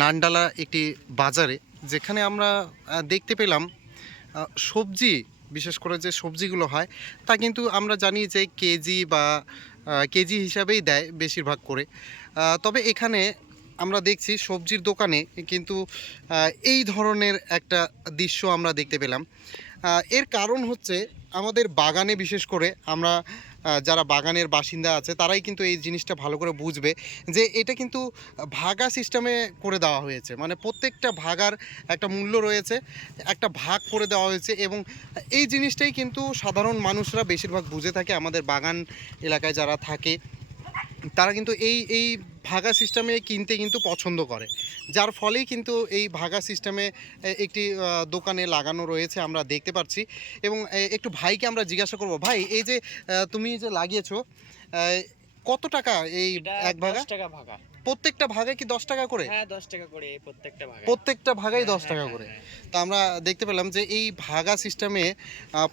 নানডালা একটি বাজারে, যেখানে আমরা দেখতে পেলাম সবজি, বিশেষ করে যে সবজিগুলো হয়, তা কিন্তু আমরা জানি যে কেজি বা কেজি হিসাবেই দেয় বেশিরভাগ করে। তবে এখানে আমরা দেখছি সবজির দোকানে কিন্তু এই ধরনের একটা দৃশ্য আমরা দেখতে পেলাম। এর কারণ হচ্ছে আমাদের বাগানে, বিশেষ করে আমরা যারা বাগানের বাসিন্দা আছে, তারাই কিন্তু এই জিনিসটা ভালো করে বুঝবে যে এটা কিন্তু ভাগা সিস্টেমে করে দেওয়া হয়েছে। মানে প্রত্যেকটা ভাগার একটা মূল্য রয়েছে, একটা ভাগ করে দেওয়া হয়েছে এবং এই জিনিসটাই কিন্তু সাধারণ মানুষরা বেশিরভাগ বুঝে থাকে। আমাদের বাগান এলাকায় যারা থাকে, তারা কিন্তু এই এই ভাগা সিস্টেমে কিনতে কিন্তু পছন্দ করে। যার ফলেই কিন্তু এই ভাগা সিস্টেমে একটি দোকানে লাগানো রয়েছে আমরা দেখতে পাচ্ছি। এবং একটু ভাইকে আমরা জিজ্ঞাসা করব, ভাই, এই যে তুমি যে লাগিয়েছো কত টাকা এই এক ভাগা? টাকা ভাগা। প্রত্যেকটা ভাগে কি দশ টাকা করে? হ্যাঁ দশ টাকা করে প্রত্যেকটা ভাগা। প্রত্যেকটা ভাগাই হ্যাঁ, দশ হ্যাঁ, টাকা হ্যাঁ, করে। হ্যাঁ। তা আমরা দেখতে পেলাম যে এই ভাগা সিস্টেমে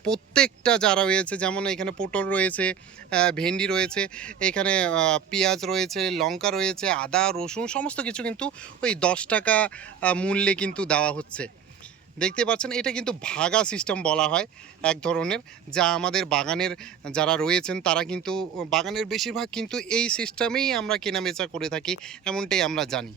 প্রত্যেকটা যারা রয়েছে যেমন এখানে পটল রয়েছে ভেন্ডি রয়েছে এখানে পেঁয়াজ রয়েছে লঙ্কা রয়েছে আদা রসুন সমস্ত কিছু কিন্তু ওই দশ টাকা মূল্যে কিন্তু দেওয়া হচ্ছে। দেখতে পাচ্ছেন, এটা কিন্তু ভাগা সিস্টেম বলা হয় এক ধরনের, যা আমাদের বাগানের যারা রয়েছেন তারা কিন্তু, বাগানের বেশিরভাগ কিন্তু এই সিস্টেমেই আমরা কেনাবেচা করে থাকি, এমনটাই আমরা জানি।